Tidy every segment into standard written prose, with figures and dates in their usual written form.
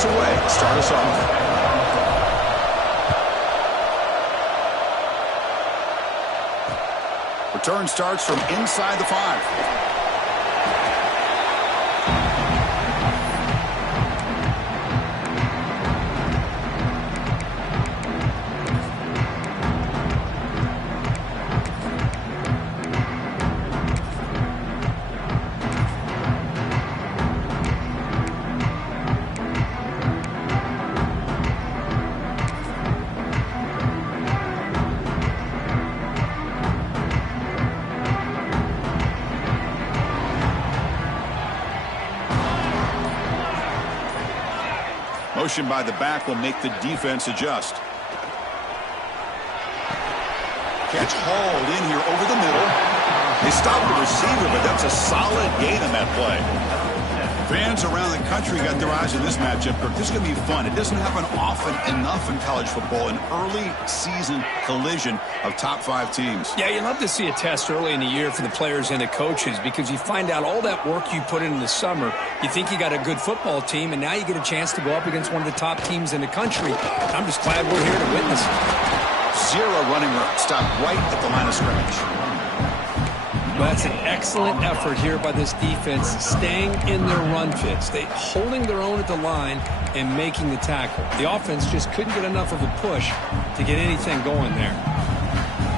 this away to start us off. Return starts from inside the 5. Motion by the back will make the defense adjust. Catch hauled in here over the middle. They stopped the receiver, but that's a solid gain on that play. Fans around the country got their eyes on this matchup. This is going to be fun. It doesn't happen often enough in college football, an early season collision of top 5 teams. Yeah, you love to see a test early in the year for the players and the coaches because you find out all that work you put in the summer. You think you got a good football team, and now you get a chance to go up against one of the top teams in the country. I'm just glad we're here to witness it. 0 running room. Stop right at the line of scrimmage. Well, that's an excellent effort here by this defense, staying in their run fits. They holding their own at the line and making the tackle. The offense just couldn't get enough of a push to get anything going there.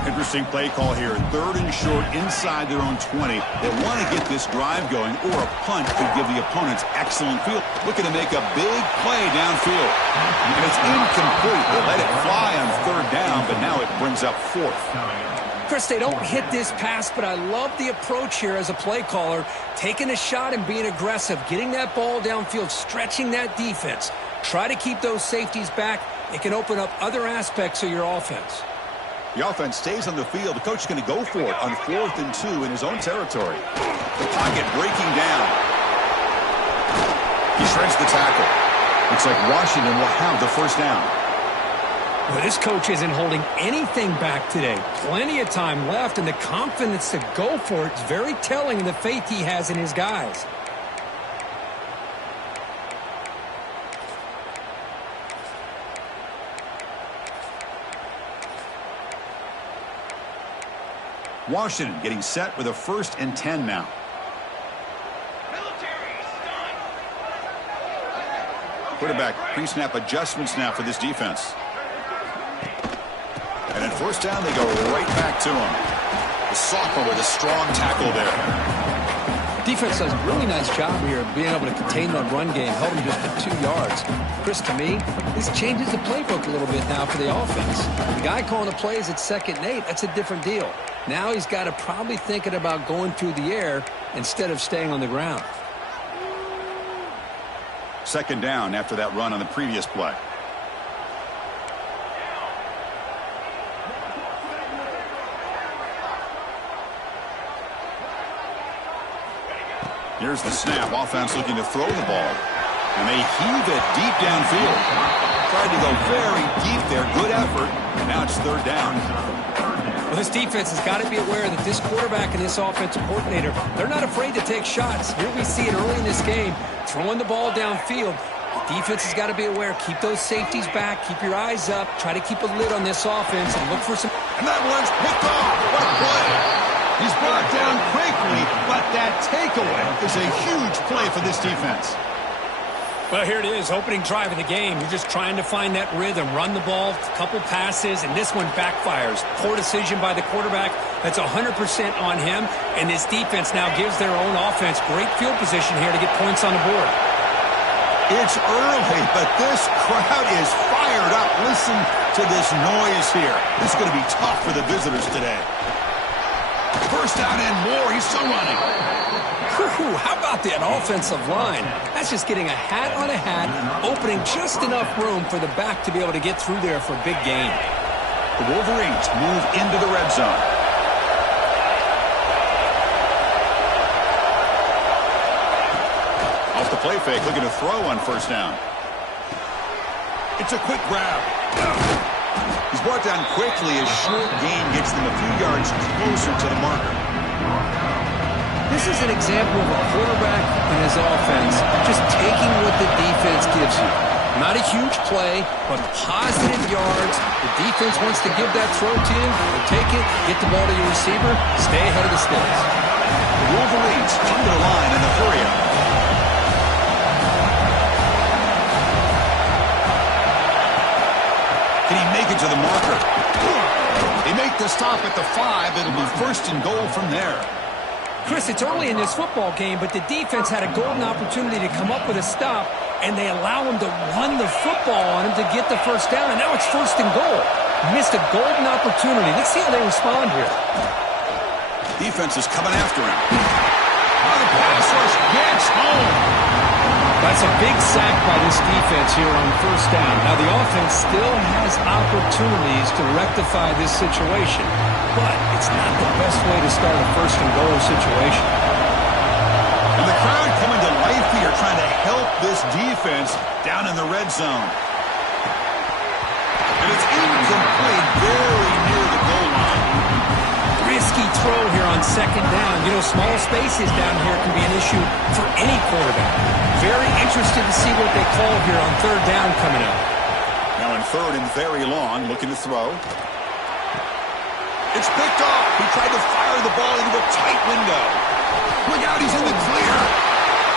Interesting play call here. 3rd and short inside their own 20. They want to get this drive going, or a punt could give the opponents excellent field. Looking to make a big play downfield. And it's incomplete. They let it fly on 3rd down, but now it brings up 4th. Chris, they don't hit this pass, but I love the approach here as a play caller, taking a shot and being aggressive, getting that ball downfield, stretching that defense. Try to keep those safeties back. It can open up other aspects of your offense. The offense stays on the field. The coach is going to go for it on 4th and 2 in his own territory. The pocket breaking down. He shreds the tackle. Looks like Washington will have the first down. Well, this coach isn't holding anything back today. Plenty of time left, and the confidence to go for it is very telling in the faith he has in his guys. Washington getting set with a 1st and 10 now. Quarterback pre-snap adjustments now for this defense. And at 1st down, they go right back to him. The sophomore with a strong tackle there. Defense does a really nice job here of being able to contain that run game, held him just to 2 yards. Chris, to me, this changes the playbook a little bit now for the offense. The guy calling the plays at 2nd and 8, that's a different deal. Now he's got to probably thinking about going through the air instead of staying on the ground. 2nd down after that run on the previous play. Here's the snap. Offense looking to throw the ball. And they heave it deep downfield. Tried to go very deep there. Good effort. And now it's 3rd down. Well, this defense has got to be aware that this quarterback and this offensive coordinator, they're not afraid to take shots. Here we see it early in this game, throwing the ball downfield. The defense has got to be aware. Keep those safeties back. Keep your eyes up. Try to keep a lid on this offense and look for some. And that one's picked off. What a play. He's brought down quickly, but that takeaway is a huge play for this defense. Well, here it is, opening drive of the game. You're just trying to find that rhythm, run the ball, a couple passes, and this one backfires. Poor decision by the quarterback. That's 100% on him, and this defense now gives their own offense great field position here to get points on the board. It's early, but this crowd is fired up. Listen to this noise here. This is going to be tough for the visitors today. 1st down and more. He's still running. Whew, how about that offensive line? That's just getting a hat on a hat, opening just enough room for the back to be able to get through there for a big gain. The Wolverines move into the red zone. Off the play fake, looking to throw on 1st down. It's a quick grab. He's brought down quickly. A short gain gets them a few yards closer to the marker. This is an example of a quarterback and his offense just taking what the defense gives you. Not a huge play, but positive yards. The defense wants to give that throw to you. You take it, get the ball to your receiver, stay ahead of the sticks. The Wolverines come to the line in the hurry-up. Can he make it to the marker? They make the stop at the 5. It'll be first and goal from there. Chris, it's early in this football game, but the defense had a golden opportunity to come up with a stop, and they allow him to run the football on him to get the first down, and now it's first and goal. Missed a golden opportunity. Let's see how they respond here. Defense is coming after him. Oh, the pass rush gets home. That's a big sack by this defense here on first down. Now, the offense still has opportunities to rectify this situation, but it's not the best way to start a first and goal situation. And the crowd coming to life here, trying to help this defense down in the red zone. And it's incomplete, very near the goal line. Risky throw here on second down. You know, small spaces down here can be an issue for any quarterback. Very interested to see what they call here on third down coming up. Now in third and very long, looking to throw. It's picked off. He tried to fire the ball into a tight window. Look out, he's in the clear.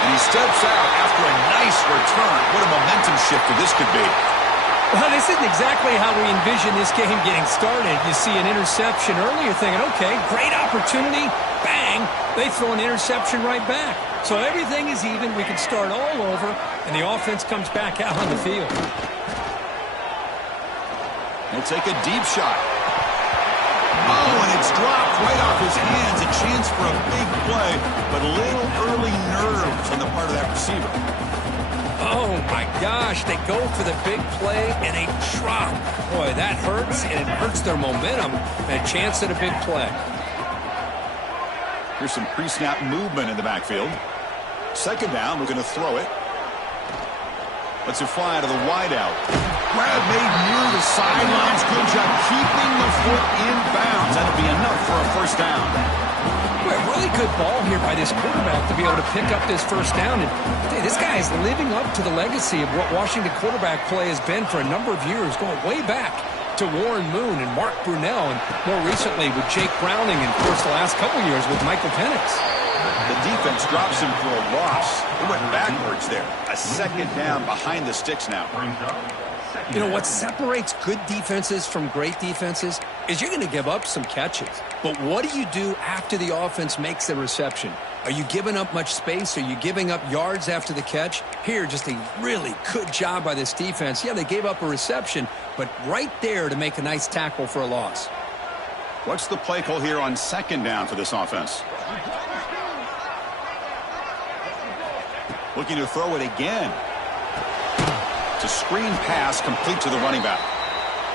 And he steps out after a nice return. What a momentum shifter this could be. Well, this isn't exactly how we envision this game getting started. You see an interception early, you're thinking, okay, great opportunity. Bang, they throw an interception right back. So everything is even. We can start all over, and the offense comes back out on the field. He'll take a deep shot. Oh, and it's dropped right off his hands. A chance for a big play, but a little early nerves on the part of that receiver. Oh, my gosh. They go for the big play, and they drop. Boy, that hurts, and it hurts their momentum. And a chance at a big play. Here's some pre-snap movement in the backfield. Second down, we're going to throw it. Lets it fly to the wideout. Grab made near the sidelines. Good job keeping the foot in bounds. That'll be enough for a first down. Boy, really good ball here by this quarterback to be able to pick up this first down. And hey, this guy is living up to the legacy of what Washington quarterback play has been for a number of years, going way back to Warren Moon and Mark Brunell, and more recently with Jake Browning, and of course the last couple years with Michael Penix. The defense drops him for a loss. It went backwards there. A second down behind the sticks now. You know, what separates good defenses from great defenses is you're going to give up some catches. But what do you do after the offense makes the reception? Are you giving up much space? Are you giving up yards after the catch? Here, just a really good job by this defense. Yeah, they gave up a reception, but right there to make a nice tackle for a loss. What's the play call here on second down for this offense? Looking to throw it again. It's a screen pass complete to the running back.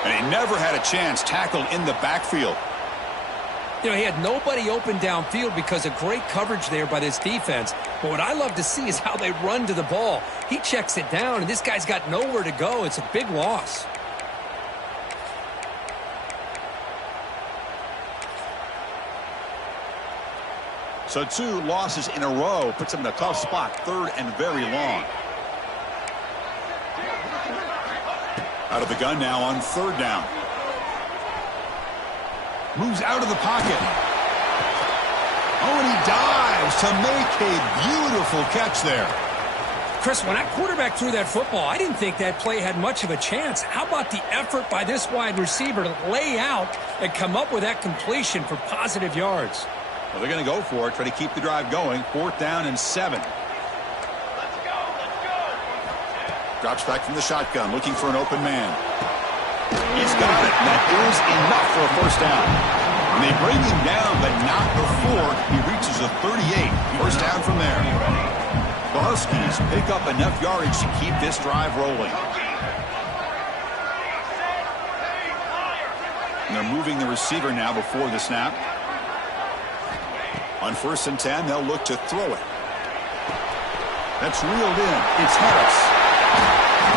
And he never had a chance tackled in the backfield. You know, he had nobody open downfield because of great coverage there by this defense. But what I love to see is how they run to the ball. He checks it down, and this guy's got nowhere to go. It's a big loss. So 2 losses in a row puts him in a tough spot, third and very long. Out of the gun now on third down. Moves out of the pocket. Oh, and he dives to make a beautiful catch there. Chris, when that quarterback threw that football, I didn't think that play had much of a chance. How about the effort by this wide receiver to lay out and come up with that completion for positive yards? Well, they're going to go for it, try to keep the drive going. 4th down and 7. Let's go. Drops back from the shotgun, looking for an open man. He's got it. That is enough for a first down. And they bring him down, but not before he reaches a 38. First down from there. The Huskies pick up enough yardage to keep this drive rolling. And they're moving the receiver now before the snap. On 1st and 10, they'll look to throw it. That's reeled in. It's Harris.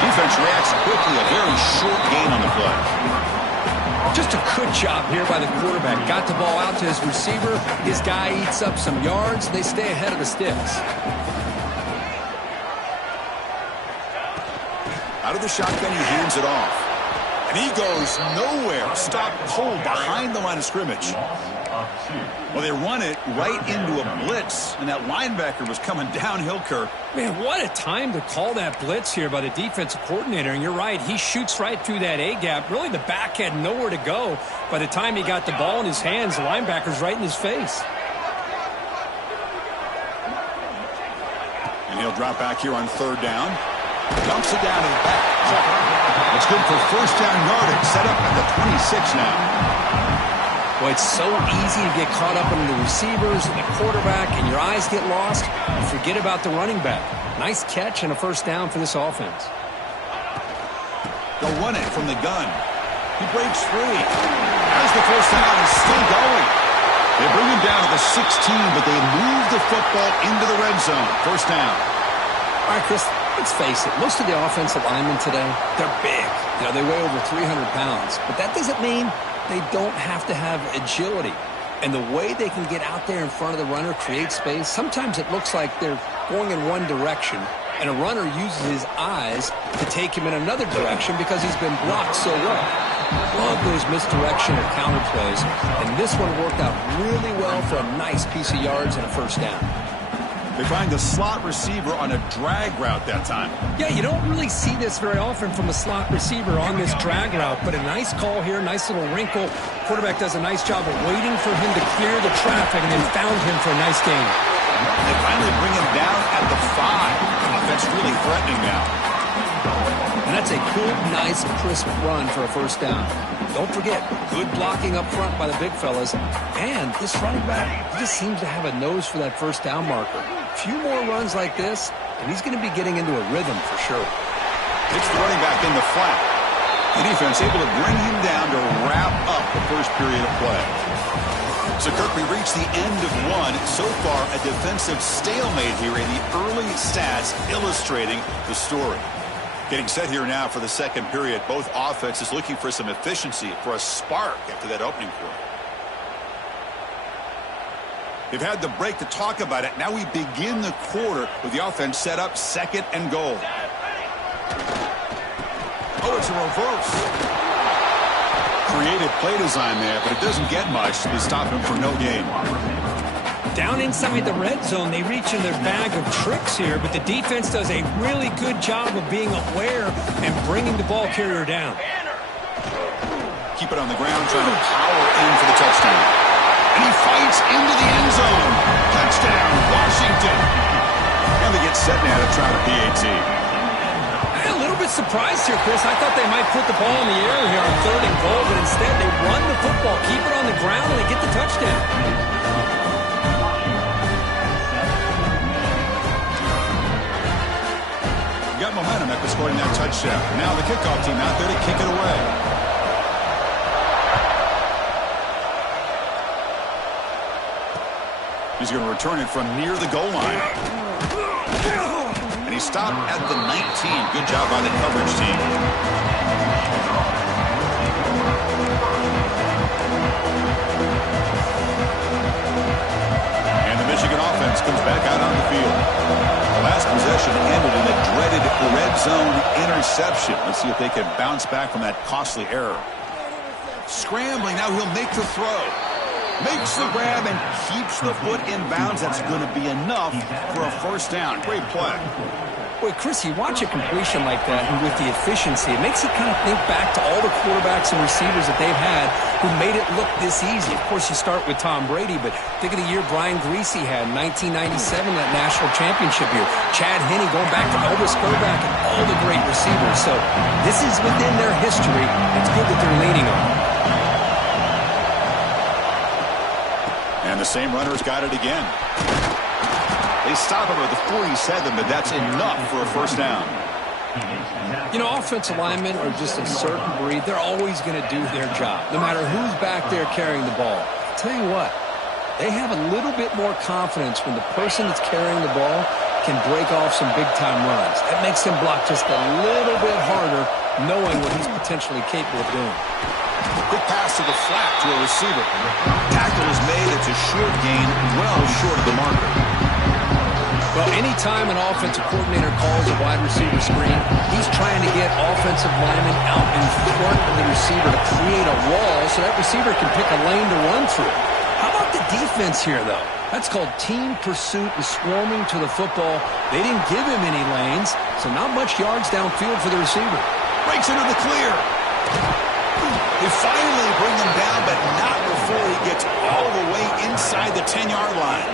Defense reacts quickly. A very short gain on the play. Just a good job here by the quarterback. Got the ball out to his receiver. His guy eats up some yards. They stay ahead of the sticks. Out of the shotgun, he hands it off. And he goes nowhere. Stopped cold behind the line of scrimmage. Well, they run it right into a blitz, and that linebacker was coming downhill, Kirk. Man, what a time to call that blitz here by the defensive coordinator. And you're right, he shoots right through that A-gap. Really, the back had nowhere to go. By the time he got the ball in his hands, the linebacker's right in his face. And he'll drop back here on third down. Dumps it down to the back. It's good for first down yardage. Set up at the 26 now. Well, it's so easy to get caught up in the receivers and the quarterback, and your eyes get lost. You forget about the running back. Nice catch and a first down for this offense. They'll run it from the gun. He breaks free. As the first down is still going. They bring him down to the 16, but they move the football into the red zone. First down. All right, Chris, let's face it. Most of the offensive linemen today, they're big. You know, they weigh over 300 pounds. But that doesn't mean they don't have to have agility. And the way they can get out there in front of the runner, create space, sometimes it looks like they're going in one direction, and a runner uses his eyes to take him in another direction because he's been blocked so well. Love those misdirection or counter plays, and this one worked out really well for a nice piece of yards and a first down. They find the slot receiver on a drag route that time. Yeah, you don't really see this very often from a slot receiver on this drag route, but a nice call here, nice little wrinkle. Quarterback does a nice job of waiting for him to clear the traffic and then found him for a nice gain. They finally bring him down at the 5. That's really threatening now. And that's a good, nice, crisp run for a first down. Don't forget, good blocking up front by the big fellas. And this running back, he just seems to have a nose for that first down marker. A few more runs like this, and he's going to be getting into a rhythm for sure. It's the running back in the flat. The defense able to bring him down to wrap up the first period of play. So, Kirk, we reached the end of one. So far, a defensive stalemate here in the early stats illustrating the story. Getting set here now for the second period. Both offenses looking for some efficiency, for a spark after that opening quarter. They've had the break to talk about it. Now we begin the quarter with the offense set up second and goal. Oh, it's a reverse. Creative play design there, but it doesn't get much to stop him for no gain. Down inside the red zone, they reach in their bag of tricks here, but the defense does a really good job of being aware and bringing the ball carrier down. Keep it on the ground, trying to power in for the touchdown. And he fights into the end zone. Touchdown, Washington. And they get set now to try the PAT. A little bit surprised here, Chris. I thought they might put the ball in the air here on third and goal, but instead they run the football, keep it on the ground, and they get the touchdown. Got momentum after scoring that touchdown. Now the kickoff team out there to kick it away. He's going to return it from near the goal line. And he stopped at the 19. Good job by the coverage team. And the Michigan offense comes back out on the field. The last possession ended in a dreaded red zone interception. Let's see if they can bounce back from that costly error. Scrambling, now he'll make the throw. Makes the grab and keeps the foot in bounds. That's going to be enough for a first down. Great play. Boy, Chris, you watch a completion like that, and with the efficiency, it makes you kind of think back to all the quarterbacks and receivers that they've had who made it look this easy. Of course, you start with Tom Brady, but think of the year Brian Greasy had in 1997, that national championship year. Chad Henne going back to Elvis Grbac and all the great receivers. So this is within their history. It's good that they're leaning on it. And the same runner's got it again. They stop him at the 47, but that's enough for a first down. You know, offensive linemen are just a certain breed. They're always going to do their job, no matter who's back there carrying the ball. I'll tell you what, they have a little bit more confidence when the person that's carrying the ball can break off some big-time runs. That makes him block just a little bit harder, knowing what he's potentially capable of doing. Quick pass to the flat to a receiver. Tackle is made. It's a short gain, well short of the marker. Well, anytime an offensive coordinator calls a wide receiver screen, he's trying to get get offensive linemen out in front of the receiver to create a wall so that receiver can pick a lane to run through. How about the defense here, though? That's called team pursuit and swarming to the football. They didn't give him any lanes, so not much yards downfield for the receiver. Breaks into the clear. They finally bring him down, but not before he gets all the way inside the 10-yard line.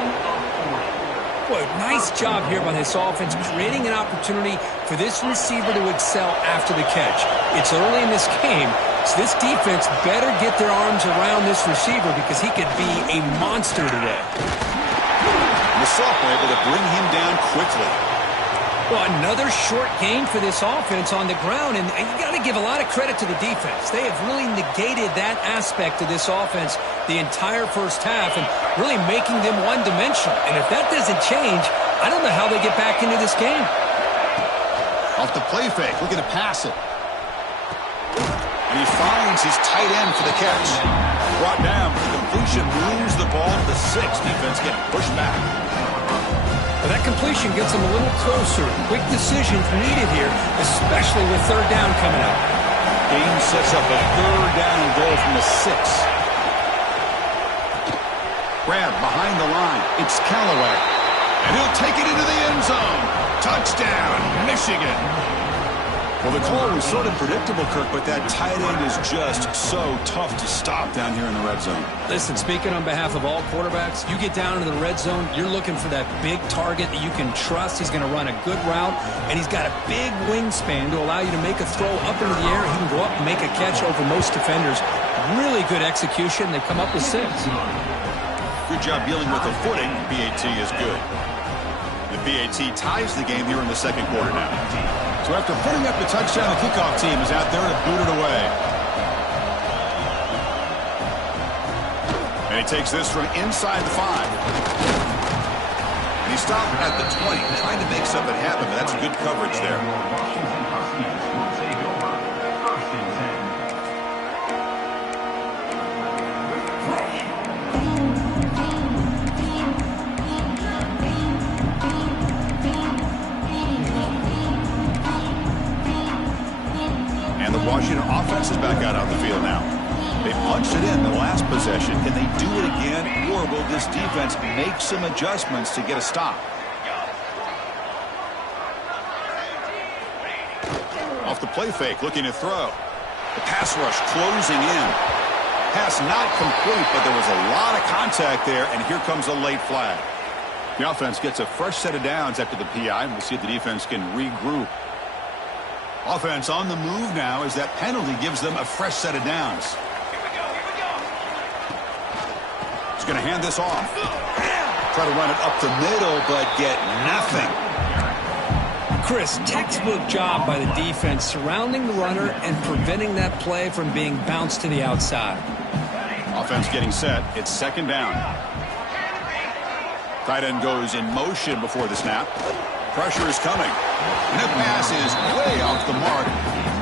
Boy, nice job here by this offense, creating an opportunity for this receiver to excel after the catch. It's early in this game, so this defense better get their arms around this receiver because he could be a monster today. The sophomore able to bring him down quickly. Well, another short gain for this offense on the ground, and you got to give a lot of credit to the defense. They have really negated that aspect of this offense the entire first half and really making them one-dimensional. And if that doesn't change, I don't know how they get back into this game. Off the play fake, looking to pass it. And he finds his tight end for the catch. Brought down, the completion moves the ball to the 6. Defense getting pushed back. But that completion gets them a little closer. Quick decisions needed here, especially with third down coming up. Game sets up a third down and goal from the 6. Grab behind the line. It's Callaway. And he'll take it into the end zone. Touchdown, Michigan. Well, the call was sort of predictable, Kirk, but that tight end is just so tough to stop down here in the red zone. Listen, speaking on behalf of all quarterbacks, you get down into the red zone, you're looking for that big target that you can trust. He's going to run a good route, and he's got a big wingspan to allow you to make a throw up into the air. He can go up and make a catch over most defenders. Really good execution. They come up with 6. Good job dealing with the footing. BAT is good. The BAT ties the game here in the second quarter now. So after putting up the touchdown, the kickoff team is out there to boot it away. And he takes this from inside the 5. And he stopped at the 20, trying to make something happen, but that's good coverage there. Washington offense is back out on the field now. They punched it in the last possession. Can they do it again, or will this defense make some adjustments to get a stop? Off the play fake, looking to throw. The pass rush closing in. Pass not complete, but there was a lot of contact there, and here comes a late flag. The offense gets a fresh set of downs after the PI, and we'll see if the defense can regroup. Offense on the move now as that penalty gives them a fresh set of downs. He's going to hand this off. Try to run it up the middle, but get nothing. Chris, textbook job by the defense surrounding the runner and preventing that play from being bounced to the outside. Offense getting set. It's second down. Tight end goes in motion before the snap. Pressure is coming. And that pass is way off the mark.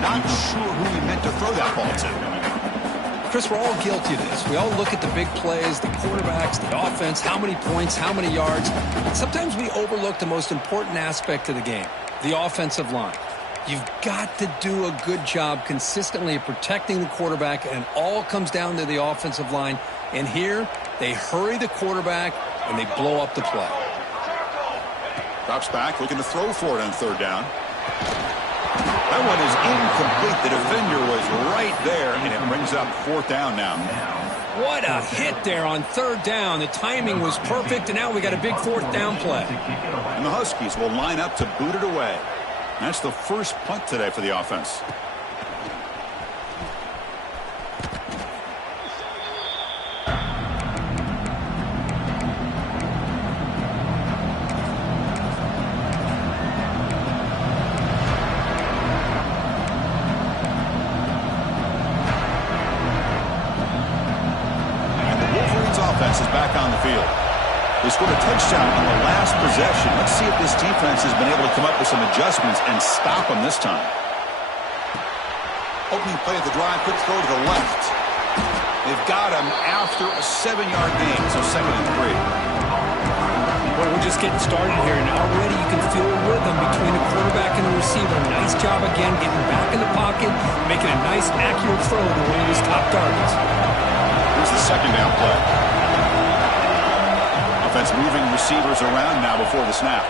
Not sure who he meant to throw that ball to. Chris, we're all guilty of this. We all look at the big plays, the quarterbacks, the offense, how many points, how many yards. Sometimes we overlook the most important aspect of the game, the offensive line. You've got to do a good job consistently of protecting the quarterback, and it all comes down to the offensive line. And here, they hurry the quarterback, and they blow up the play. Drops back, looking to throw for it on third down. That one is incomplete. The defender was right there, and it brings up fourth down now. What a hit there on third down. The timing was perfect, and now we got a big fourth down play. And the Huskies will line up to boot it away. That's the first punt today for the offense. Offense is back on the field. They scored a touchdown on the last possession. Let's see if this defense has been able to come up with some adjustments and stop them this time. Opening play of the drive, quick throw to the left. They've got him after a 7-yard gain, so 2nd and 3. Well, we're just getting started here, and already you can feel a rhythm between the quarterback and the receiver. Nice job again getting back in the pocket, making a nice, accurate throw to one of his top targets. Here's the second down play. Offense moving receivers around now before the snap.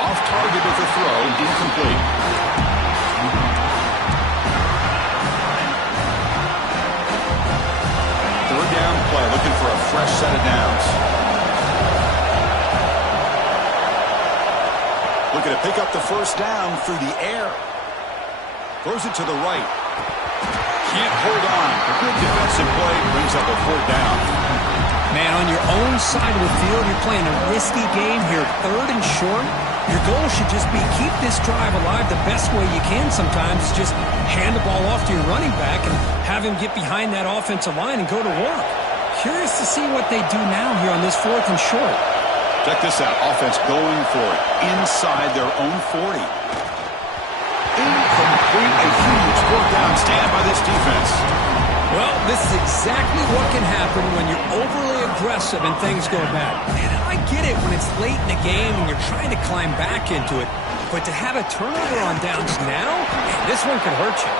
Off target with the throw, incomplete. Third down play, looking for a fresh set of downs. Looking to pick up the first down through the air. Throws it to the right. Can't hold on. A good defensive play brings up a fourth down. Man, on your own side of the field, you're playing a risky game here. Third and short. Your goal should just be keep this drive alive the best way you can sometimes. Is just hand the ball off to your running back and have him get behind that offensive line and go to work. Curious to see what they do now here on this fourth and short. Check this out. Offense going for it inside their own 40. Incomplete. A huge fourth down stand by this defense. Well, this is exactly what can happen when you're overly aggressive and things go bad. Man, I get it when it's late in the game and you're trying to climb back into it. But to have a turnover on downs now, man, this one could hurt you.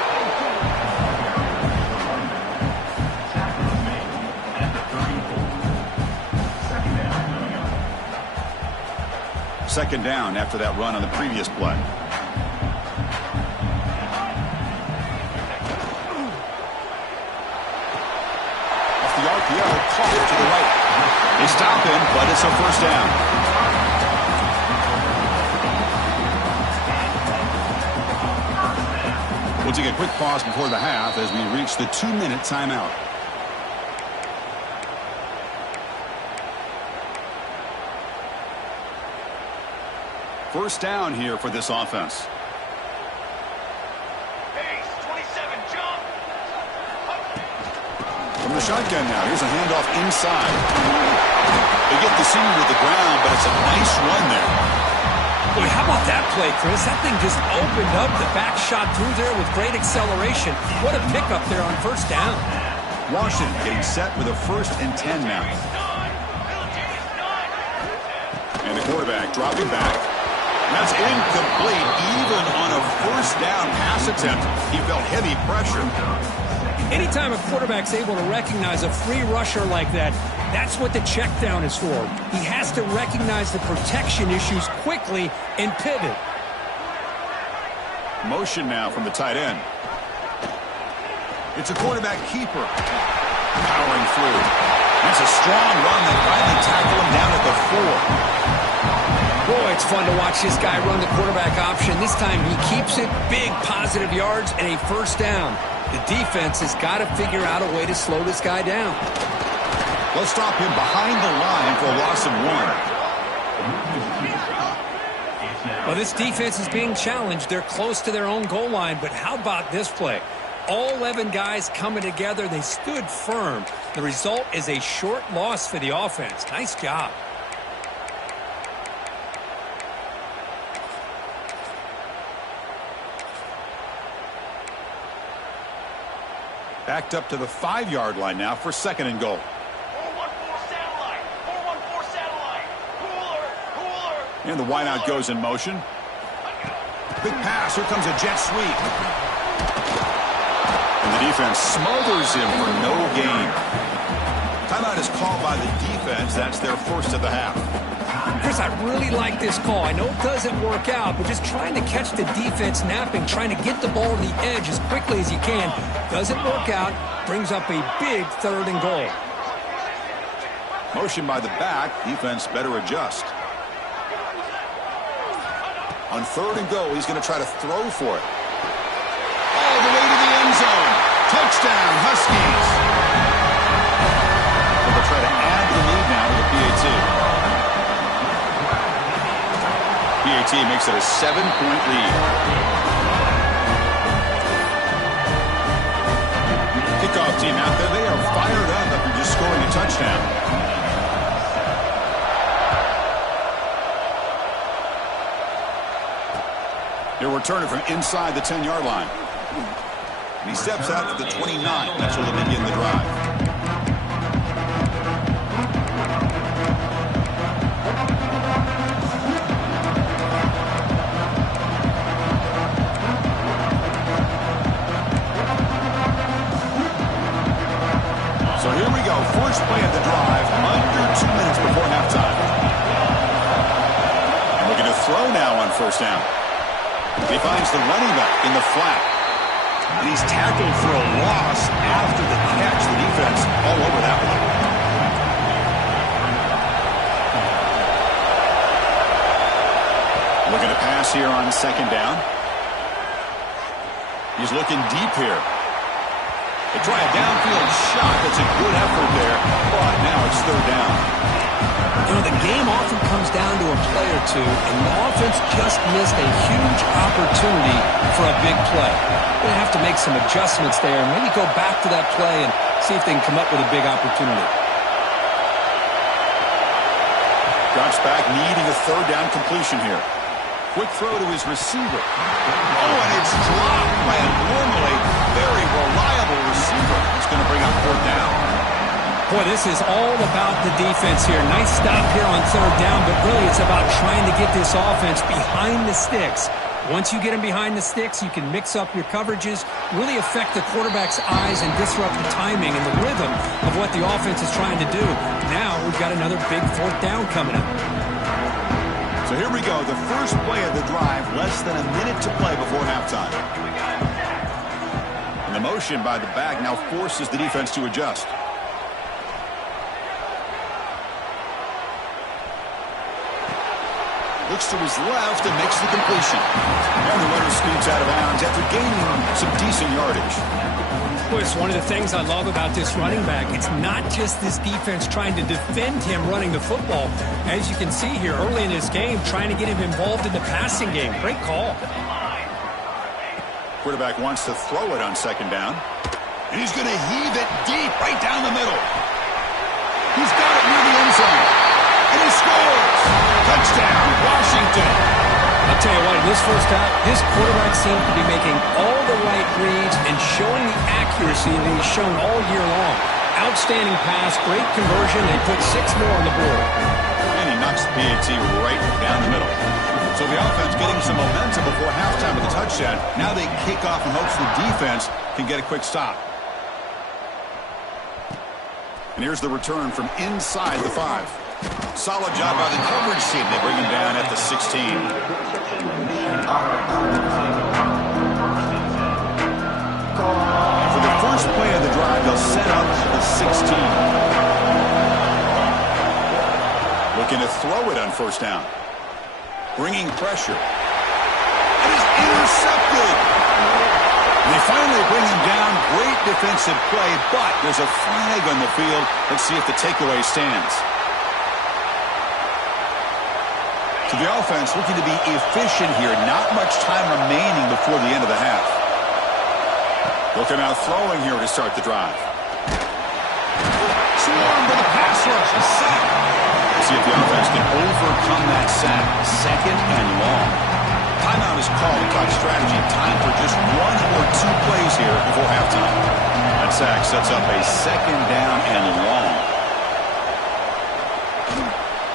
Second down after that run on the previous play. The RPO caught to the right. They stop him, but it's a first down. We'll take a quick pause before the half as we reach the 2-minute timeout. First down here for this offense. From the shotgun now. Here's a handoff inside. They get the senior to the ground, but it's a nice run there. Boy, how about that play, Chris? That thing just opened up. The back shot through there with great acceleration. What a pickup there on first down. Washington getting set with a 1st and 10 now. And the quarterback dropping back. That's incomplete. Even on a first down pass attempt, he felt heavy pressure. Anytime a quarterback's able to recognize a free rusher like that, that's what the check down is for. He has to recognize the protection issues quickly and pivot. Motion now from the tight end. It's a quarterback keeper. Powering through. That's a strong run. They finally tackle him down at the 4. Boy, it's fun to watch this guy run the quarterback option. This time he keeps it, big positive yards, and a first down. The defense has got to figure out a way to slow this guy down. Let's stop him behind the line for a loss of 1. Well, this defense is being challenged. They're close to their own goal line, but how about this play? All 11 guys coming together. They stood firm. The result is a short loss for the offense. Nice job. Backed up to the 5-yard line now for 2nd and goal. 4-1-4 satellite. 4-1-4 satellite. Cooler. And the wideout goes in motion. Big pass. Here comes a jet sweep. And the defense smothers him for no gain. Timeout is called by the defense. That's their first of the half. Chris, I really like this call. I know it doesn't work out, but just trying to catch the defense napping, trying to get the ball to the edge as quickly as you can. Doesn't work out. Brings up a big 3rd and goal. Motion by the back. Defense better adjust. On 3rd and goal, he's going to try to throw for it. All the way to the end zone. Touchdown, Huskies. They'll try to add the lead now to the PAT. PAT makes it a 7-point lead. Kickoff team out there. They are fired up after just scoring a touchdown. He'll return it from inside the 10-yard line. And he steps out at the 29. That's where they'll begin the drive. now on first down. He finds the running back in the flat. And he's tackled for a loss after the catch. The defense all over that one. Looking to pass here on second down. He's looking deep here. They try a downfield shot. That's a good effort there. But now it's third down. You know, the game often comes down to a play or two, and the offense just missed a huge opportunity for a big play. They're going to have to make some adjustments there and maybe go back to that play and see if they can come up with a big opportunity. Drops back, needing a third down completion here. Quick throw to his receiver. Oh, and it's dropped by a normally very reliable receiver. It's going to bring up fourth down. Boy, this is all about the defense here. Nice stop here on third down, but really it's about trying to get this offense behind the sticks. Once you get them behind the sticks, you can mix up your coverages, really affect the quarterback's eyes and disrupt the timing and the rhythm of what the offense is trying to do. Now we've got another big fourth down coming up. So here we go, the first play of the drive, less than a minute to play before halftime. And the motion by the back now forces the defense to adjust. Looks to his left and makes the completion. And the runner scoots out of bounds after gaining some decent yardage. Boy, it's one of the things I love about this running back. It's not just this defense trying to defend him running the football. As you can see here early in this game, trying to get him involved in the passing game. Great call. Quarterback wants to throw it on second down. And he's going to heave it deep right down the middle. He's got it near the end zone. And he scores! Touchdown, Washington! I'll tell you what, in this first half, this quarterback seemed to be making all the right reads and showing the accuracy that he's shown all year long. Outstanding pass, great conversion, and put 6 more on the board. And he knocks the PAT right down the middle. So the offense getting some momentum before halftime with the touchdown. Now they kick off in hopes the defense can get a quick stop. And here's the return from inside the 5. Solid job by the coverage team. They bring him down at the 16. For the first play of the drive, they'll set up the 16. Looking to throw it on first down. Bringing pressure. It is intercepted. And they finally bring him down. Great defensive play, but there's a flag on the field. Let's see if the takeaway stands. So the offense looking to be efficient here. Not much time remaining before the end of the half. Looking out throwing here to start the drive. Swarmed by the pass rush. A sack. Let's see if the offense can overcome that sack. Second and long. Timeout is called to talk strategy. Time for just 1 or 2 plays here before halftime. That sack sets up a second down and long.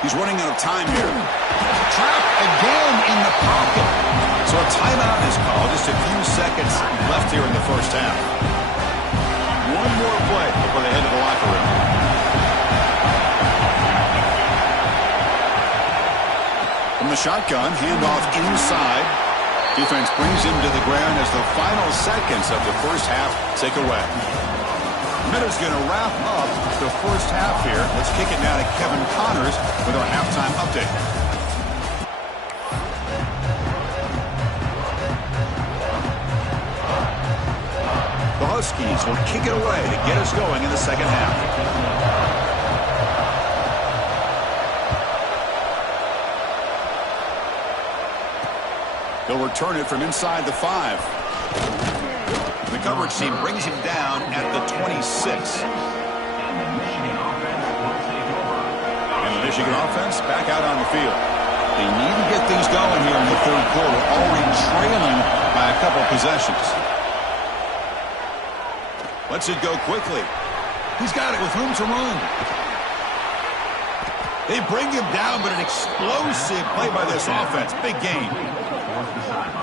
He's running out of time here. Trapped again in the pocket. So a timeout is called. Just a few seconds left here in the first half. 1 more play before they head to the locker room. From the shotgun, handoff inside. Defense brings him to the ground as the final seconds of the first half tick away. Miller's going to wrap up the first half here. Let's kick it now to Kevin Connors with our halftime update. The Huskies will kick it away to get us going in the second half. They'll return it from inside the 5. The coverage team brings him down at the 26. And the Michigan offense back out on the field. They need to get things going here in the third quarter, already trailing by a couple possessions. Lets it go quickly. He's got it with room to run. They bring him down, but an explosive play by this offense. Big game.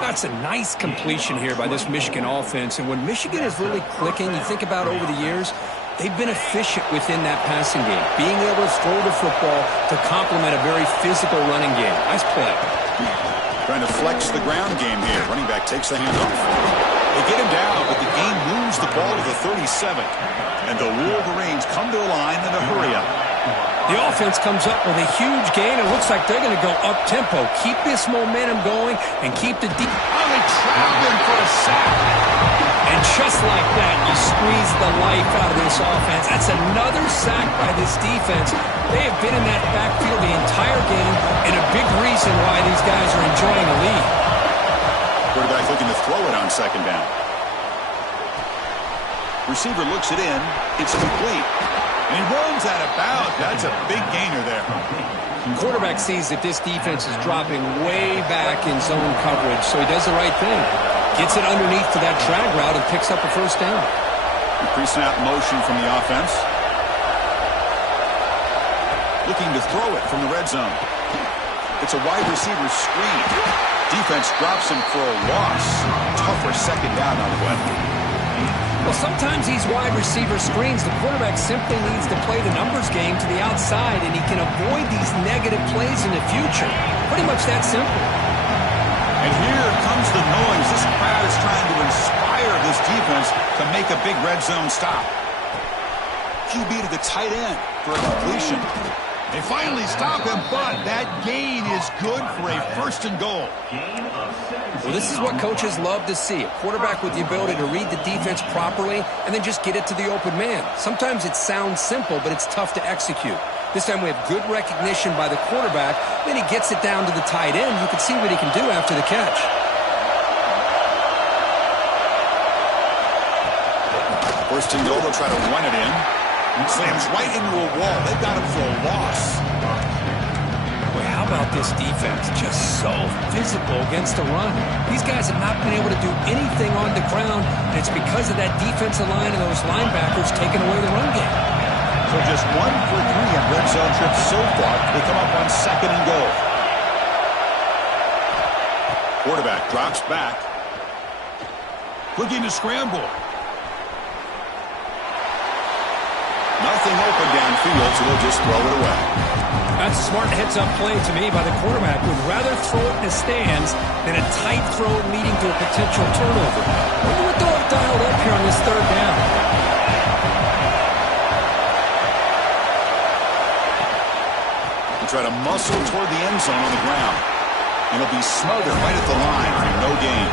That's a nice completion here by this Michigan offense. And when Michigan is really clicking, you think about over the years, they've been efficient within that passing game. Being able to throw the football to complement a very physical running game. Nice play. Trying to flex the ground game here. Running back takes the handoff. They get him down, but the game moves the ball to the 37. And the Wolverines come to the line in a hurry up. The offense comes up with a huge gain. It looks like they're going to go up-tempo. Keep this momentum going and keep the deep. Oh, they trap him for a sack. And just like that, you squeeze the life out of this offense. That's another sack by this defense. They have been in that backfield the entire game, and a big reason why these guys are enjoying the lead. Quarterback looking to throw it on second down. Receiver looks it in. It's complete. And he runs out of bounds. That's a big gainer there. Quarterback sees that this defense is dropping way back in zone coverage, so he does the right thing. Gets it underneath to that drag route and picks up a first down. Pre-snap motion from the offense. Looking to throw it from the red zone. It's a wide receiver screen. Defense drops him for a loss. Tougher second down on the way. Well, sometimes these wide receiver screens, the quarterback simply needs to play the numbers game to the outside, and he can avoid these negative plays in the future. Pretty much that simple. And here comes the noise. This crowd is trying to inspire this defense to make a big red zone stop. QB to the tight end for a completion. They finally stop him, but that gain is good for a first and goal. Well, this is what coaches love to see. A quarterback with the ability to read the defense properly and then just get it to the open man. Sometimes it sounds simple, but it's tough to execute. This time we have good recognition by the quarterback. Then he gets it down to the tight end. You can see what he can do after the catch. First and goal, they'll try to run it in. Slams right into a wall. They've got him for a loss. Boy, how about this defense? Just so physical against the run. These guys have not been able to do anything on the ground, and it's because of that defensive line and those linebackers taking away the run game. So just 1 for 3 on red zone trips so far. They come up on second and goal. Quarterback drops back. Looking to scramble. Nothing open downfield, so they'll just throw it away. That's a smart heads-up play to me by the quarterback. Would rather throw it in the stands than a tight throw leading to a potential turnover. Wonder what they'll have dialed up here on this third down. They try to muscle toward the end zone on the ground. And it'll be smothered right at the line for no gain.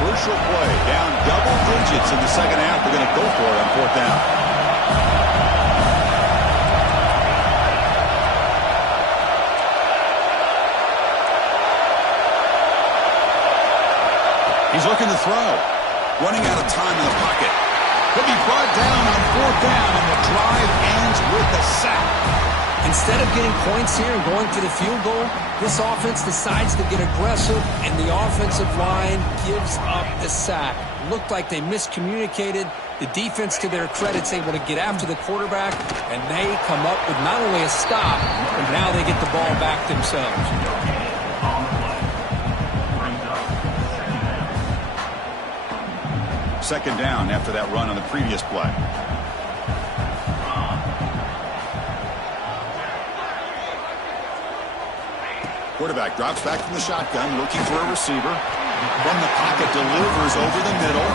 Crucial play, down double digits in the second half. They're going to go for it on fourth down. He's looking to throw. Running out of time in the pocket. He'll be brought down on fourth down, and the drive ends with a sack. Instead of getting points here and going for the field goal, this offense decides to get aggressive, and the offensive line gives up the sack. Looked like they miscommunicated. The defense, to their credit, is able to get after the quarterback, and they come up with not only a stop, but now they get the ball back themselves. Second down after that run on the previous play. Quarterback drops back from the shotgun, looking for a receiver. From the pocket, delivers over the middle.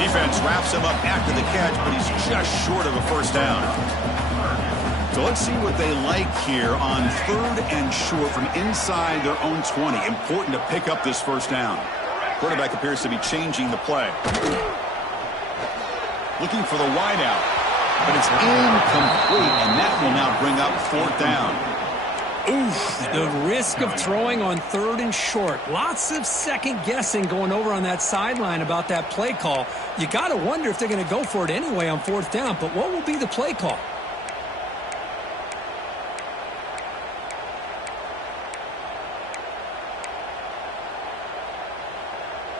Defense wraps him up after the catch, but he's just short of a first down. So let's see what they like here on third and short from inside their own 20. Important to pick up this first down. Quarterback appears to be changing the play. Looking for the wide out, but it's incomplete, and that will now bring up fourth down. Oof, the risk of throwing on third and short. Lots of second guessing going over on that sideline about that play call. You got to wonder if they're going to go for it anyway on fourth down, but what will be the play call?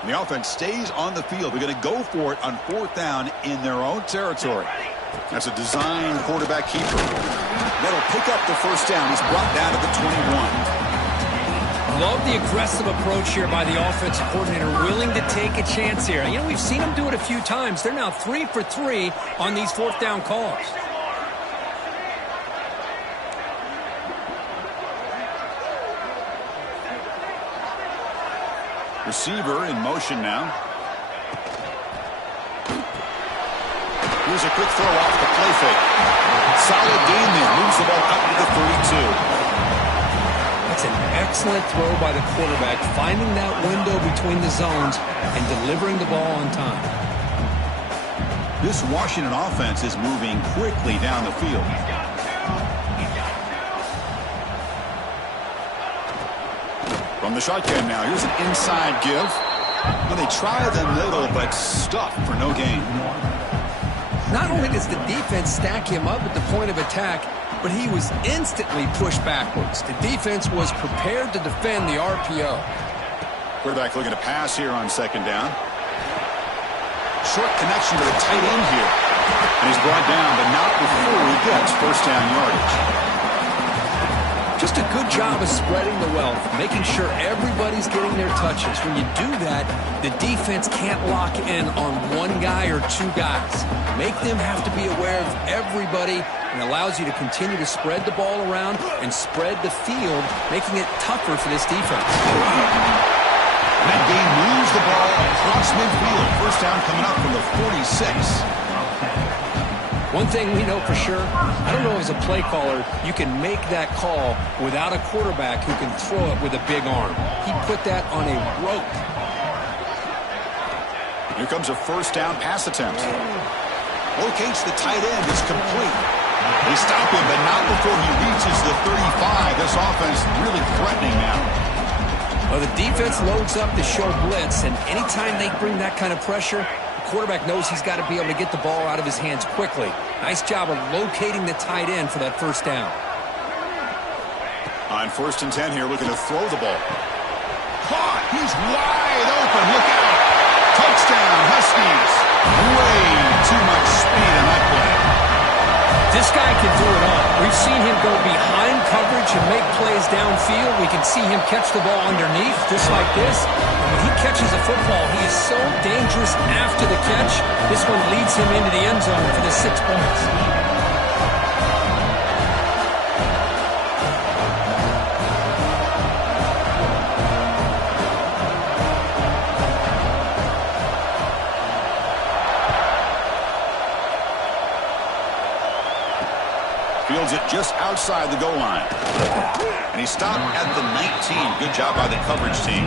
The offense stays on the field. They're going to go for it on fourth down in their own territory. That's a design quarterback keeper. That'll pick up the first down. He's brought down to the 21. Love the aggressive approach here by the offensive coordinator, willing to take a chance here. You know, we've seen them do it a few times. They're now 3 for 3 on these fourth down calls. Receiver in motion now. Here's a quick throw off the play fake. Solid gain there. Moves the ball up to the 32. That's an excellent throw by the quarterback, finding that window between the zones and delivering the ball on time. This Washington offense is moving quickly down the field. From the shotgun now, here's an inside give. Well, they try the middle, but stuffed for no gain. Not only does the defense stack him up at the point of attack, but he was instantly pushed backwards. The defense was prepared to defend the RPO. Quarterback looking to pass here on second down. Short connection to the tight end here. And he's brought down, but not before he gets first down yardage. Just a good job of spreading the wealth, making sure everybody's getting their touches. When you do that, the defense can't lock in on one guy or two guys. Make them have to be aware of everybody, and allows you to continue to spread the ball around and spread the field, making it tougher for this defense. That game moves the ball across midfield. First down coming up from the 46. One thing we know for sure, I don't know as a play caller, you can make that call without a quarterback who can throw it with a big arm. He put that on a rope. Here comes a first down pass attempt. Locates the tight end. It's complete. They stop him, but not before he reaches the 35. This offense really threatening now. Well, the defense loads up to show blitz, and anytime they bring that kind of pressure, quarterback knows he's got to be able to get the ball out of his hands quickly. Nice job of locating the tight end for that first down. On 1st and 10 here, looking to throw the ball. Caught! He's wide open. Look out! Touchdown, Huskies! Way too much speed in that play. This guy can do it all. We've seen him go behind coverage and make plays downfield. We can see him catch the ball underneath, just like this. And when he catches a football, he is so dangerous after the catch. This one leads him into the end zone for the 6 points. Fields it just outside the goal line. And he stopped at the 19. Good job by the coverage team.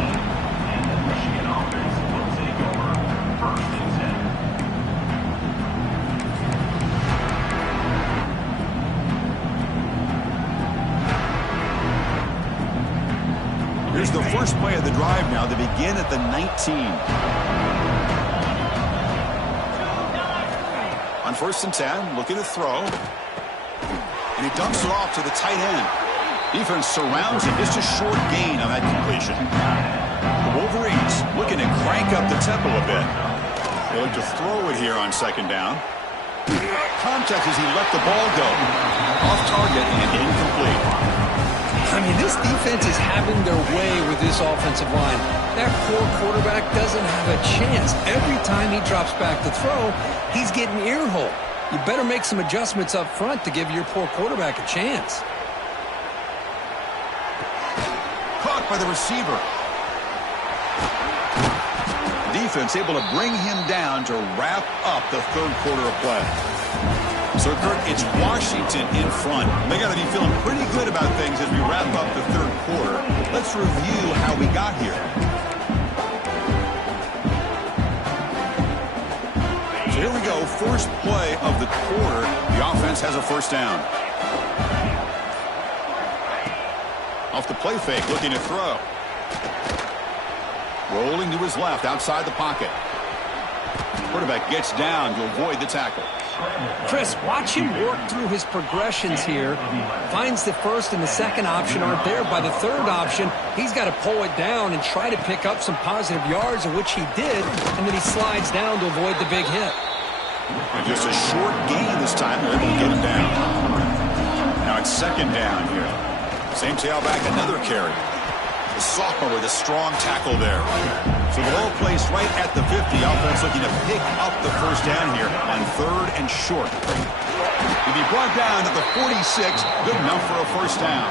Here's the first play of the drive now. They begin at the 19. On 1st and 10, looking to throw. And he dumps it off to the tight end. Defense surrounds him. Just a short gain on that completion. The Wolverines looking to crank up the tempo a bit. They look to throw it here on second down. Contact as he let the ball go. Off target and incomplete. I mean, this defense is having their way with this offensive line. That poor quarterback doesn't have a chance. Every time he drops back to throw, he's getting ear-hole. You better make some adjustments up front to give your poor quarterback a chance. Caught by the receiver. Defense able to bring him down to wrap up the third quarter of play. So, Kirk, it's Washington in front. They got to be feeling pretty good about things as we wrap up the third quarter. Let's review how we got here. So here we go, first play of the quarter. The offense has a first down. Off the play fake, looking to throw. Rolling to his left, outside the pocket. Quarterback gets down to avoid the tackle. Chris, watch him work through his progressions here. Finds the first and the second option aren't there. By the third option, he's got to pull it down and try to pick up some positive yards, of which he did, and then he slides down to avoid the big hit. And just a short gain this time. They're able to get him down. Now it's second down here. Same tailback, another carry. The sophomore with a strong tackle there. So the ball placed right at the 50. Offense looking to pick up the first down here on third and short. He'll be brought down to the 46. Good enough for a first down.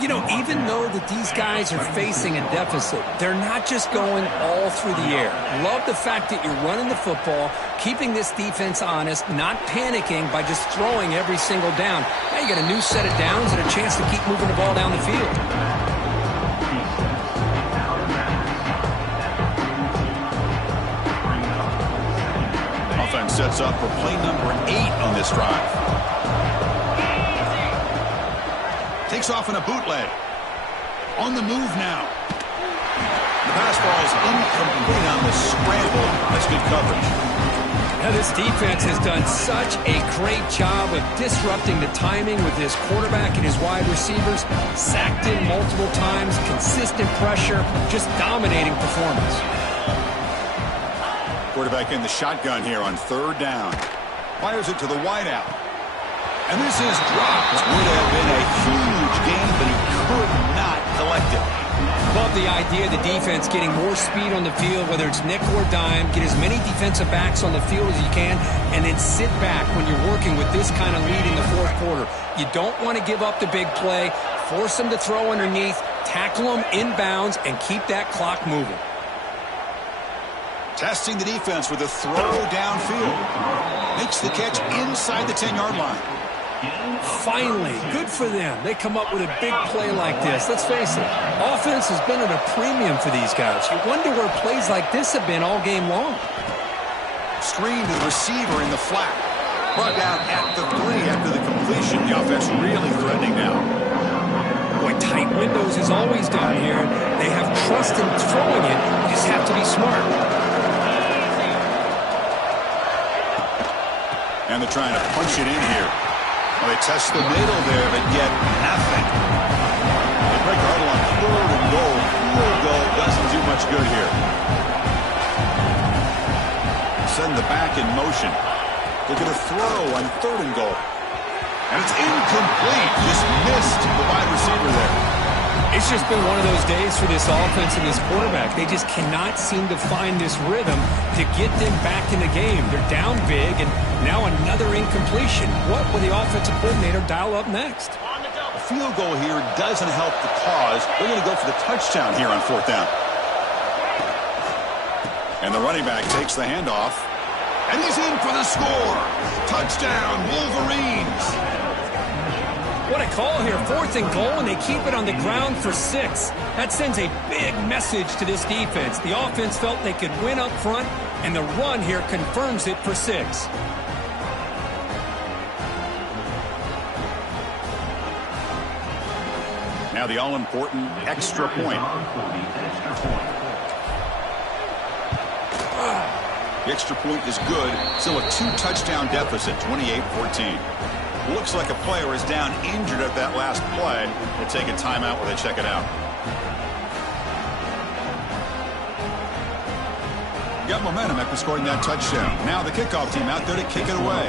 You know, even though that these guys are facing a deficit, they're not just going all through the air. Love the fact that you're running the football, keeping this defense honest, not panicking by just throwing every single down. Now you got a new set of downs and a chance to keep moving the ball down the field. Offense sets up for play number 8 on this drive. Takes off in a bootleg. On the move now. The pass ball is incomplete on the scramble. That's good coverage. Now this defense has done such a great job of disrupting the timing with his quarterback and his wide receivers. Sacked in multiple times, consistent pressure, just dominating performance. Quarterback in the shotgun here on 3rd down. Fires it to the wideout. And this is dropped. Would have been a huge gain, but he could not collect it. Love the idea of the defense getting more speed on the field, whether it's nickel or dime. Get as many defensive backs on the field as you can, and then sit back when you're working with this kind of lead in the 4th quarter. You don't want to give up the big play. Force them to throw underneath, tackle them inbounds, and keep that clock moving. Testing the defense with a throw downfield. Makes the catch inside the 10-yard line. Finally, good for them. They come up with a big play like this. Let's face it, offense has been at a premium for these guys. You wonder where plays like this have been all game long. Screen to the receiver in the flat. Brought down at the 3 after the completion. The offense really threatening now. Boy, tight windows is always down here. They have trust in throwing it. You just have to be smart. And they're trying to punch it in here. Well, they test the middle there, but get nothing. They break the huddle on 3rd and goal. Field goal doesn't do much good here. Send the back in motion. They're going to throw on 3rd and goal. And it's incomplete. Just missed the wide receiver there. It's just been one of those days for this offense and this quarterback. They just cannot seem to find this rhythm to get them back in the game. They're down big, and now another incompletion. What will the offensive coordinator dial up next? A field goal here doesn't help the cause. They're going to go for the touchdown here on 4th down. And the running back takes the handoff. And he's in for the score. Touchdown, Wolverines. What a call here, 4th and goal, and they keep it on the ground for 6. That sends a big message to this defense. The offense felt they could win up front, and the run here confirms it for 6. Now the all-important extra point. The extra point is good. Still a 2-touchdown deficit, 28-14. Looks like a player is down injured at that last play. We'll take a timeout while they check it out. Got momentum after scoring that touchdown. Now the kickoff team out there to kick it away.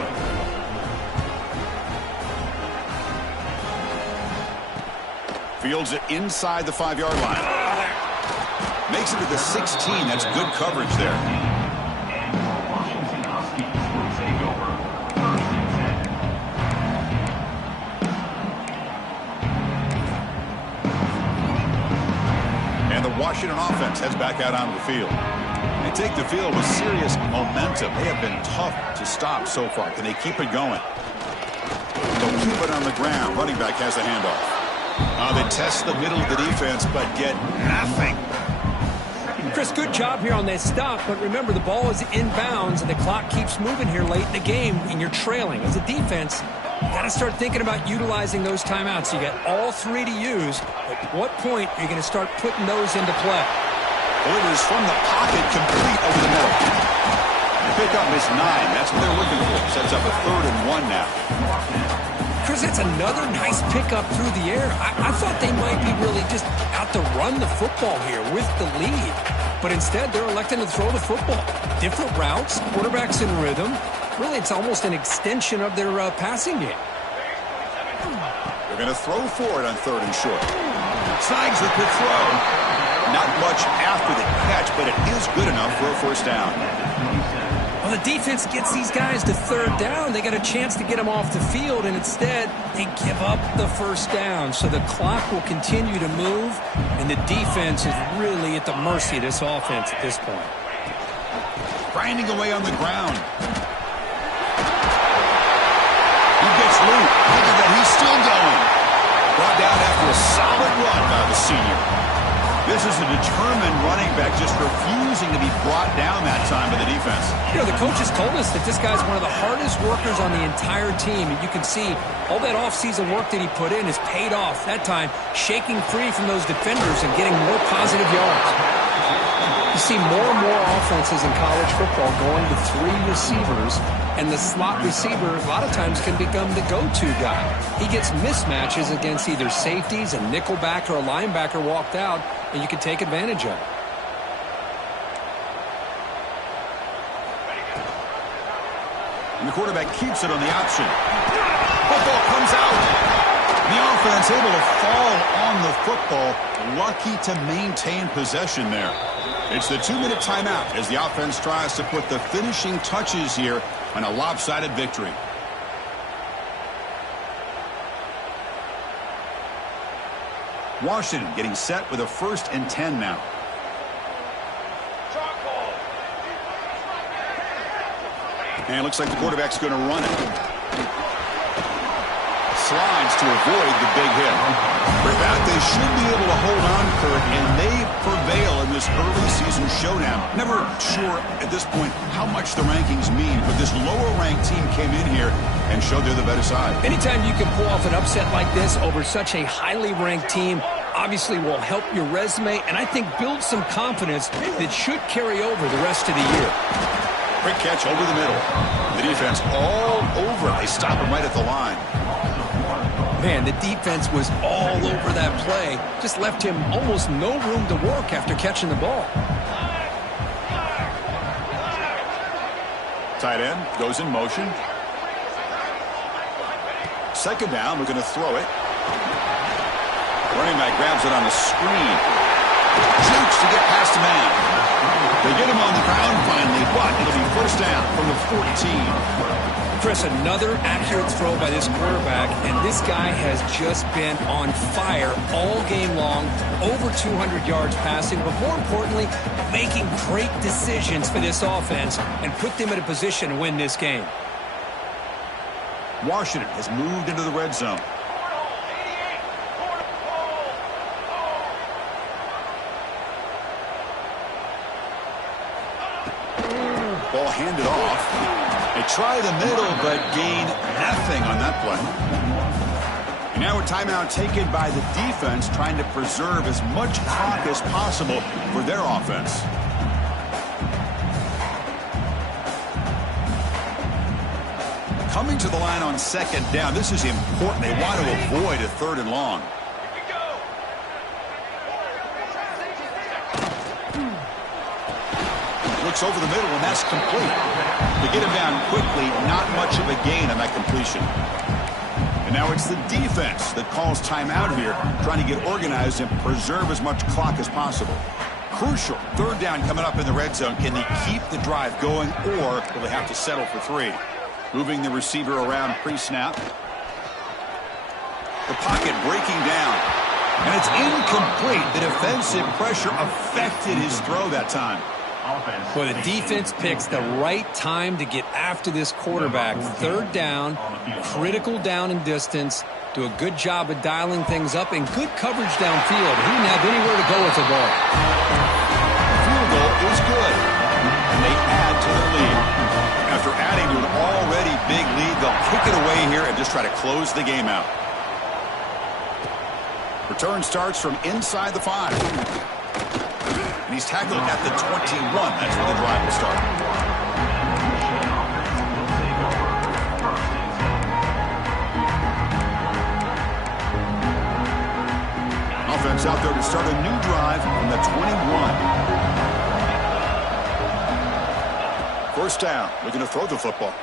Fields it inside the 5-yard line. Makes it to the 16. That's good coverage there. Washington offense heads back out onto the field. They take the field with serious momentum. They have been tough to stop so far. Can they keep it going? They'll keep it on the ground. Running back has the handoff. They test the middle of the defense, but get nothing. Chris, good job here on that stop, but remember the ball is inbounds and the clock keeps moving here late in the game and you're trailing. As a defense, you got to start thinking about utilizing those timeouts. You got all 3 to use. At what point are you going to start putting those into play? Delivers from the pocket, complete over the middle. The pickup is 9. That's what they're looking for. Sets up a 3rd and 1 now. Chris, that's another nice pickup through the air. I thought they might be really just out to run the football here with the lead. But instead, they're electing to throw the football. Different routes, quarterbacks in rhythm. Really, it's almost an extension of their passing game. They're going to throw for it on 3rd and short. Snags the quick throw. Not much after the catch, but it is good enough for a 1st down. Well, Well, the defense gets these guys to third down. They got a chance to get them off the field, and instead they give up the first down. So the clock will continue to move, and the defense is really at the mercy of this offense at this point. Grinding away on the ground. He gets loose. Look at that. He's still going. Brought down after a solid run by the senior. This is a determined running back just refusing to be brought down that time by the defense. You know, the coaches told us that this guy's one of the hardest workers on the entire team. And you can see all that offseason work that he put in has paid off. That time, shaking free from those defenders and getting more positive yards. You see more and more offenses in college football going to 3 receivers, and the slot receiver a lot of times can become the go-to guy. He gets mismatches against either safeties, a nickelback, or a linebacker walked out, and you can take advantage of it. And the quarterback keeps it on the option. Football comes out. The offense able to fall on the football. Lucky to maintain possession there. It's the 2-minute timeout as the offense tries to put the finishing touches here on a lopsided victory. Washington getting set with a 1st and 10 now. And it looks like the quarterback's going to run it. Slides to avoid the big hit. With that, they should be able to hold on, Kurt, and they prevail in this early season showdown. Never sure at this point how much the rankings mean, but this lower-ranked team came in here and showed they're the better side. Anytime you can pull off an upset like this over such a highly ranked team, obviously will help your resume, and I think build some confidence that should carry over the rest of the year. Quick catch over the middle. The defense all over. They stop him right at the line. Man, the defense was all over that play. Just left him almost no room to work after catching the ball. Tight end goes in motion. 2nd down, we're going to throw it. Running back grabs it on the screen. Shoots to get past the man. They get him on the ground finally, but it'll be 1st down from the 14. Chris, another accurate throw by this quarterback, and this guy has just been on fire all game long, over 200 yards passing, but more importantly, making great decisions for this offense and put them in a position to win this game. Washington has moved into the red zone. Ball handed off. They try the middle, but gain nothing on that play. And now a timeout taken by the defense, trying to preserve as much clock as possible for their offense. Coming to the line on 2nd down. This is important. They want to avoid a 3rd and long. Looks over the middle, and that's complete. They get him down quickly, not much of a gain on that completion. And now it's the defense that calls timeout here, trying to get organized and preserve as much clock as possible. Crucial 3rd down coming up in the red zone. Can they keep the drive going, or will they have to settle for 3? Moving the receiver around pre-snap. The pocket breaking down. And it's incomplete. The defensive pressure affected his throw that time. Well, the defense picks the right time to get after this quarterback. 3rd down, critical down and distance. Do a good job of dialing things up and good coverage downfield. He didn't have anywhere to go with the ball. Field goal is good. And they add to the lead. After adding to an already big lead, they'll kick it away here and just try to close the game out. Return starts from inside the 5. And he's tackled at the 21. That's where the drive will start. Offense out there to start a new drive on the 21. 1st down. Looking to throw the football.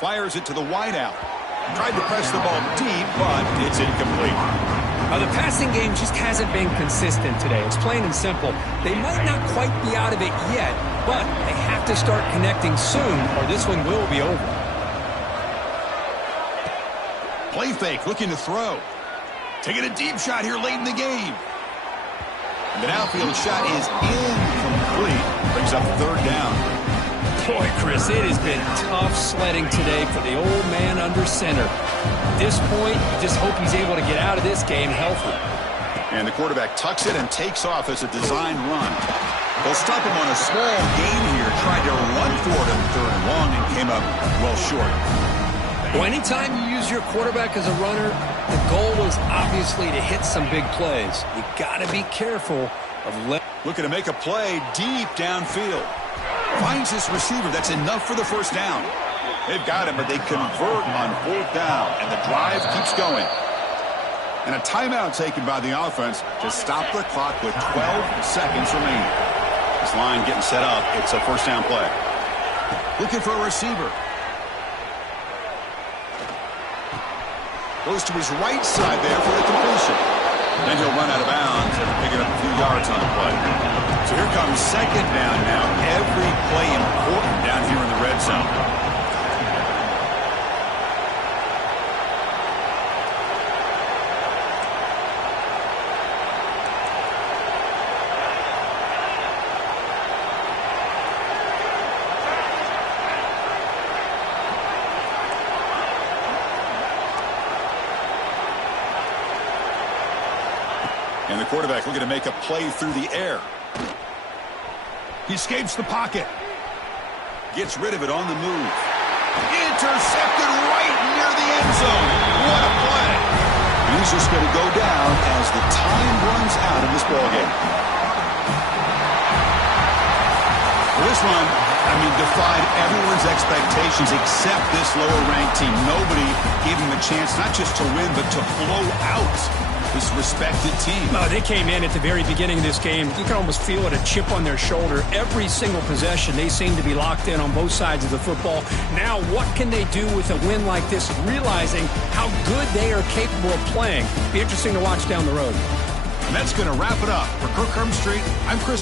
Fires it to the wideout. Tried to press the ball deep, but it's incomplete. The passing game just hasn't been consistent today. It's plain and simple. They might not quite be out of it yet, but they have to start connecting soon or this one will be over. Play fake, looking to throw. Taking a deep shot here late in the game. The downfield shot is incomplete. Brings up third down. Boy, Chris, it has been tough sledding today for the old man under center. At this point, you just hope he's able to get out of this game healthy. And the quarterback tucks it and takes off as a design run. They'll stop him on a small gain here. Tried to run for it in third and long and came up well short. Well, anytime you use your quarterback as a runner, the goal is obviously to hit some big plays. You got to be careful of looking to make a play deep downfield. Finds his receiver. That's enough for the first down. They've got him, but they convert on fourth down, and the drive keeps going. And a timeout taken by the offense to stop the clock with 12 seconds remaining. This line getting set up. It's a first down play. Looking for a receiver. Goes to his right side there for the completion. Then he'll run out of bounds after picking up a few yards on the play. So here comes second down now. Every play important down here in the red zone. And the quarterback looking to make a play through the air. He escapes the pocket. Gets rid of it on the move. Intercepted right near the end zone. What a play. And he's just going to go down as the time runs out in this ballgame. For this one, defied everyone's expectations except this lower-ranked team. Nobody gave him a chance not just to win, but to blow out this respected team. They came in at the very beginning of this game. You can almost feel it, a chip on their shoulder. Every single possession, they seem to be locked in on both sides of the football. Now, what can they do with a win like this, realizing how good they are capable of playing? Be interesting to watch down the road. And that's going to wrap it up. For Kirk Street, I'm Chris.